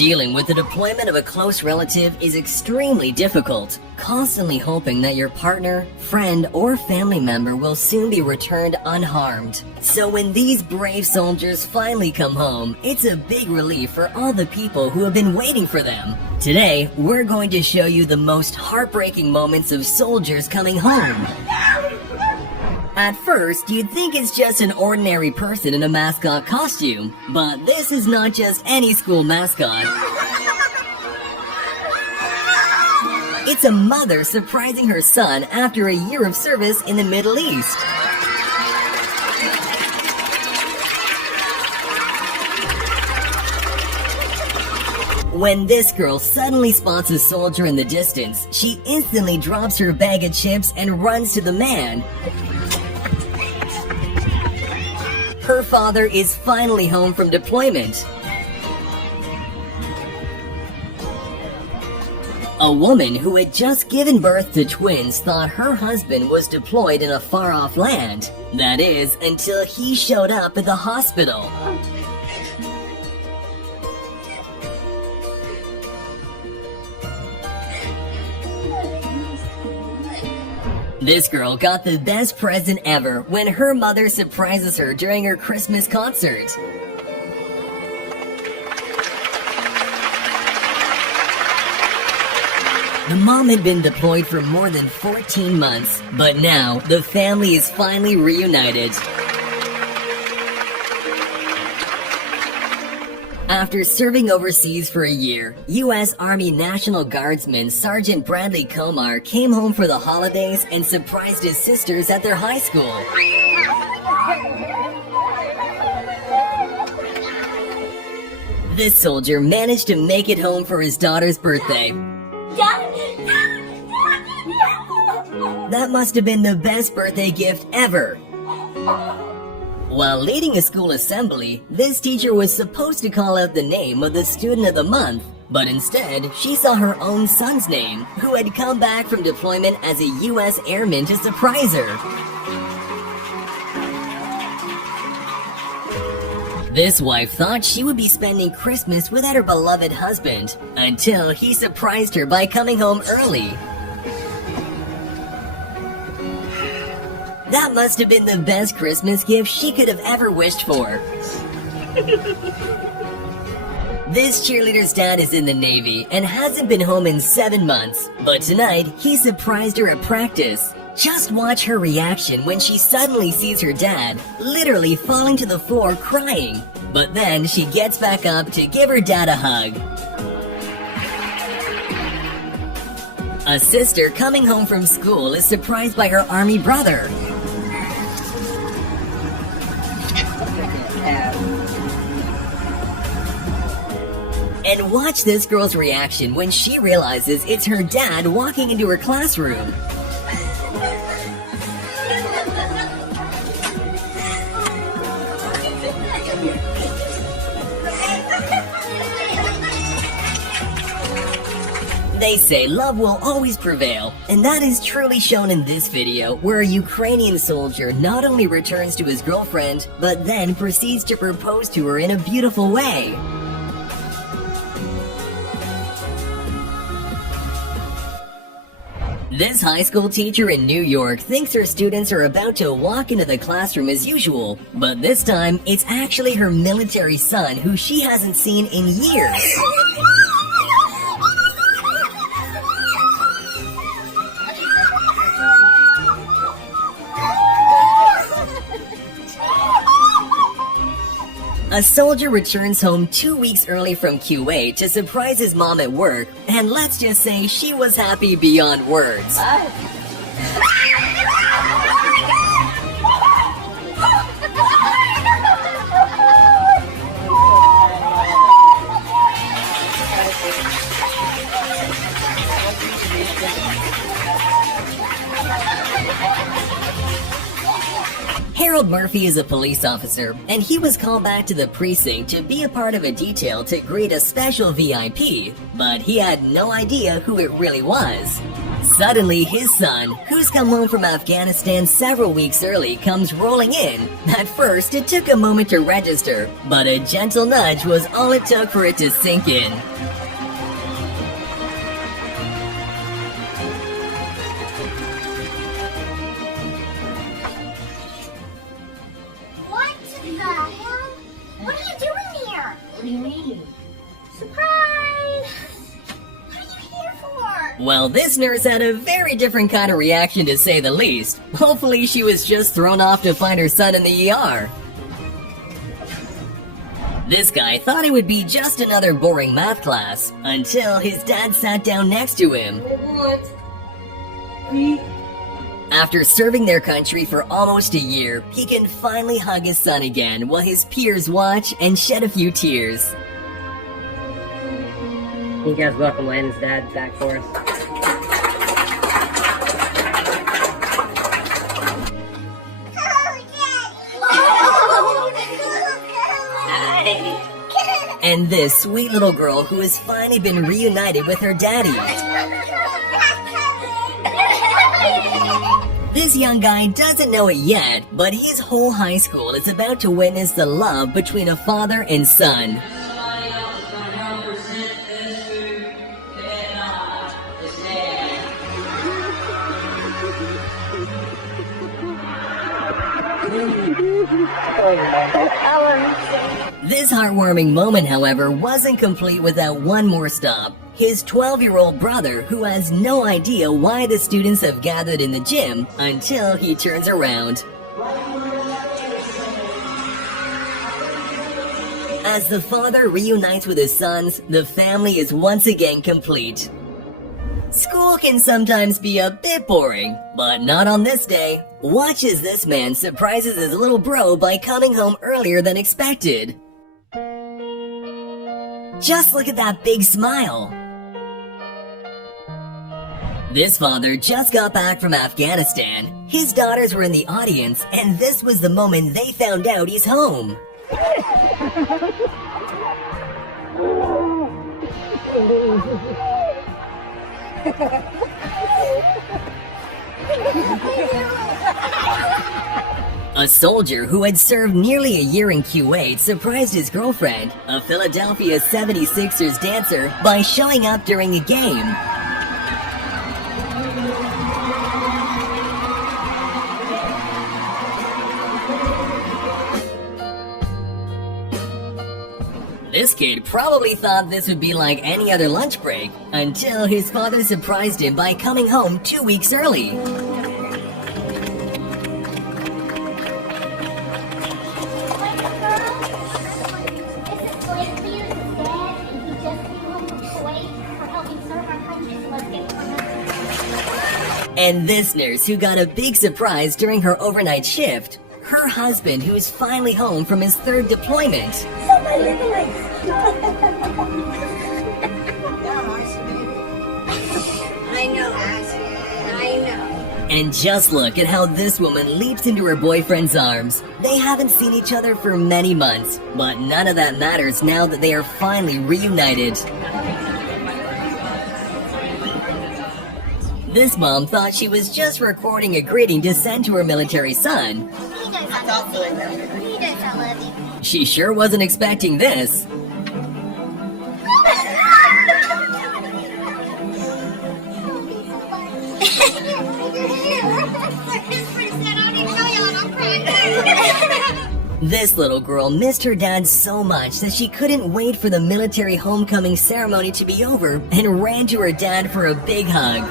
Dealing with the deployment of a close relative is extremely difficult, constantly hoping that your partner, friend, or family member will soon be returned unharmed. So when these brave soldiers finally come home, it's a big relief for all the people who have been waiting for them. Today, we're going to show you the most heartbreaking moments of soldiers coming home. At first, you'd think it's just an ordinary person in a mascot costume, but this is not just any school mascot. It's a mother surprising her son after a year of service in the Middle East. When this girl suddenly spots a soldier in the distance, she instantly drops her bag of chips and runs to the man. Her father is finally home from deployment. A woman who had just given birth to twins thought her husband was deployed in a far-off land. That is, until he showed up at the hospital. This girl got the best present ever when her mother surprises her during her Christmas concert. The mom had been deployed for more than 14 months, but now the family is finally reunited. After serving overseas for a year, U.S. Army National Guardsman Sergeant Bradley Comar came home for the holidays and surprised his sisters at their high school. This soldier managed to make it home for his daughter's birthday. That must have been the best birthday gift ever. While leading a school assembly, this teacher was supposed to call out the name of the student of the month, but instead, she saw her own son's name, who had come back from deployment as a U.S. airman to surprise her. This wife thought she would be spending Christmas without her beloved husband, until he surprised her by coming home early. That must have been the best Christmas gift she could have ever wished for. This cheerleader's dad is in the Navy and hasn't been home in 7 months, but tonight he surprised her at practice. Just watch her reaction when she suddenly sees her dad, literally falling to the floor crying. But then she gets back up to give her dad a hug. A sister coming home from school is surprised by her army brother. And watch this girl's reaction when she realizes it's her dad walking into her classroom. They say love will always prevail, and that is truly shown in this video, where a Ukrainian soldier not only returns to his girlfriend, but then proceeds to propose to her in a beautiful way. This high school teacher in New York thinks her students are about to walk into the classroom as usual, but this time it's actually her military son who she hasn't seen in years. A soldier returns home 2 weeks early from Kuwait to surprise his mom at work, and let's just say she was happy beyond words. Harold Murphy is a police officer, and he was called back to the precinct to be a part of a detail to greet a special VIP, but he had no idea who it really was. Suddenly, his son, who's come home from Afghanistan several weeks early, comes rolling in. At first, it took a moment to register, but a gentle nudge was all it took for it to sink in. What the hell? What are you doing here? What do you mean? Surprise! What are you here for? Well, this nurse had a very different kind of reaction, to say the least. Hopefully she was just thrown off to find her son in the ER. This guy thought it would be just another boring math class, until his dad sat down next to him. What? Me? After serving their country for almost a year, he can finally hug his son again while his peers watch and shed a few tears. You guys welcome Landon's dad back for us. And this sweet little girl who has finally been reunited with her daddy. This young guy doesn't know it yet, but his whole high school is about to witness the love between a father and son. This heartwarming moment, however, wasn't complete without one more stop. His 12-year-old brother, who has no idea why the students have gathered in the gym until he turns around. As the father reunites with his sons, the family is once again complete. School can sometimes be a bit boring, but not on this day. Watch as this man surprises his little bro by coming home earlier than expected. Just look at that big smile. This father just got back from Afghanistan. His daughters were in the audience, and this was the moment they found out he's home. A soldier who had served nearly a year in Kuwait surprised his girlfriend, a Philadelphia 76ers dancer, by showing up during a game. This kid probably thought this would be like any other lunch break, until his father surprised him by coming home 2 weeks early. And this nurse who got a big surprise during her overnight shift, her husband who is finally home from his 3rd deployment. I know. And just look at how this woman leaps into her boyfriend's arms. They haven't seen each other for many months, but none of that matters now that they are finally reunited. This mom thought she was just recording a greeting to send to her military son. He knows I love you. He knows I love you. She sure wasn't expecting this. This little girl missed her dad so much that she couldn't wait for the military homecoming ceremony to be over and ran to her dad for a big hug.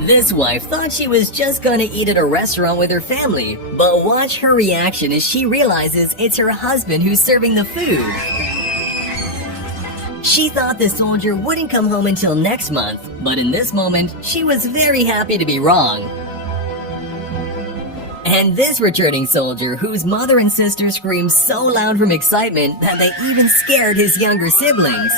This wife thought she was just gonna eat at a restaurant with her family, but watch her reaction as she realizes it's her husband who's serving the food. She thought the soldier wouldn't come home until next month, but in this moment, she was very happy to be wrong. And this returning soldier, whose mother and sister screamed so loud from excitement that they even scared his younger siblings.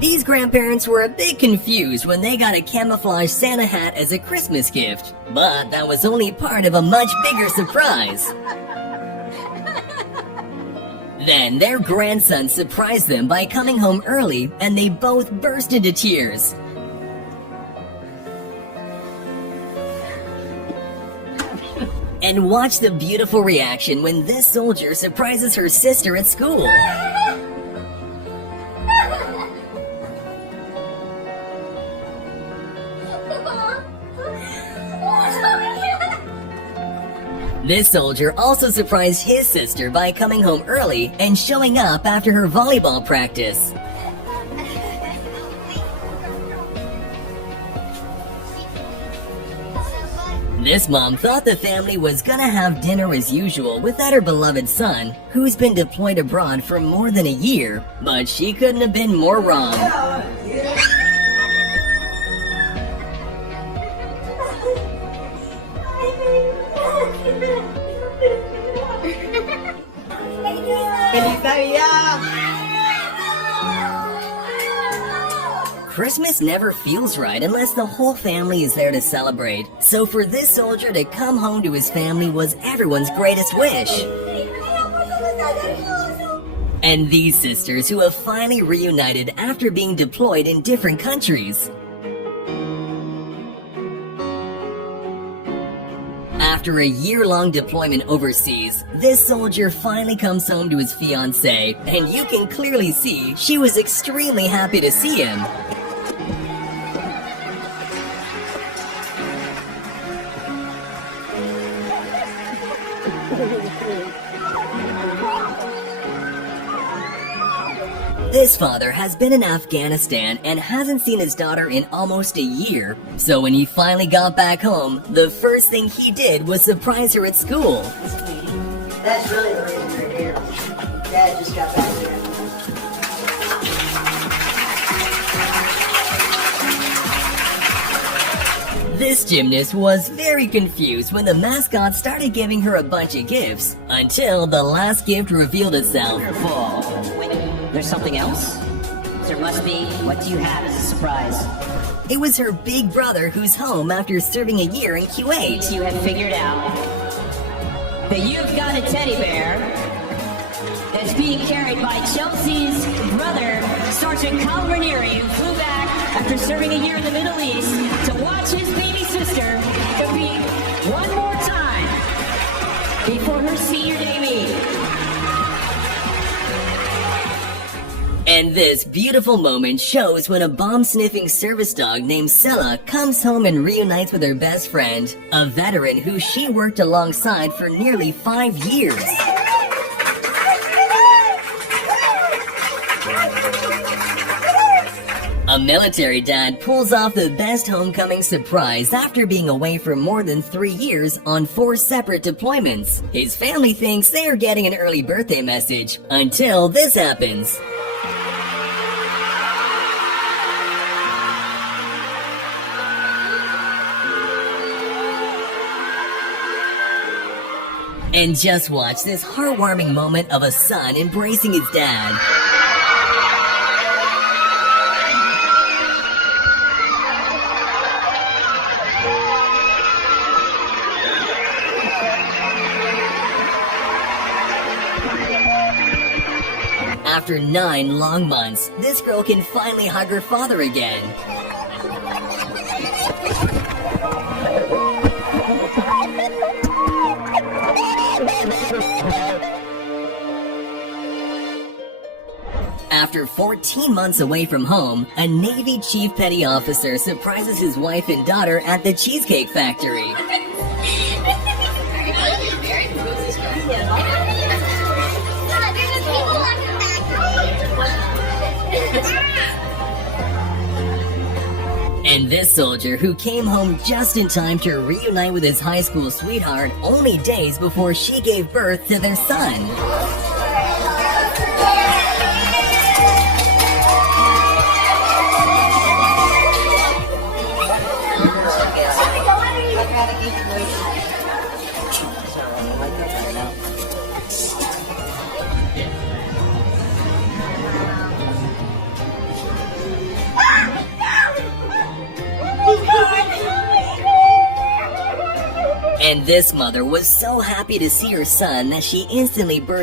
These grandparents were a bit confused when they got a camouflage Santa hat as a Christmas gift, but that was only part of a much bigger surprise. Then their grandson surprised them by coming home early, and they both burst into tears. And watch the beautiful reaction when this soldier surprises her sister at school. This soldier also surprised his sister by coming home early and showing up after her volleyball practice. This mom thought the family was gonna have dinner as usual without her beloved son, who's been deployed abroad for more than a year, but she couldn't have been more wrong. Christmas never feels right unless the whole family is there to celebrate. So for this soldier to come home to his family was everyone's greatest wish. And these sisters who have finally reunited after being deployed in different countries. After a year-long deployment overseas, this soldier finally comes home to his fiancée, and you can clearly see she was extremely happy to see him. This father has been in Afghanistan and hasn't seen his daughter in almost a year. So when he finally got back home, the first thing he did was surprise her at school. That's really the reason you're here. Dad just got back here. This gymnast was very confused when the mascot started giving her a bunch of gifts, until the last gift revealed itself. There's something else? There must be. What do you have as a surprise? It was her big brother who's home after serving a year in Kuwait. You have figured out that you've got a teddy bear that's being carried by Chelsea's brother, Sergeant Colin Ranieri, who flew back after serving a year in the Middle East to watch his baby sister compete one more time before her senior debut. And this beautiful moment shows when a bomb-sniffing service dog named Sella comes home and reunites with her best friend, a veteran who she worked alongside for nearly 5 years. A military dad pulls off the best homecoming surprise after being away for more than 3 years on 4 separate deployments. His family thinks they are getting an early birthday message, until this happens. And just watch this heartwarming moment of a son embracing his dad. After 9 long months, this girl can finally hug her father again. After 14 months away from home, a Navy Chief Petty Officer surprises his wife and daughter at the Cheesecake Factory. And this soldier, who came home just in time to reunite with his high school sweetheart only days before she gave birth to their son. And this mother was so happy to see her son that she instantly burst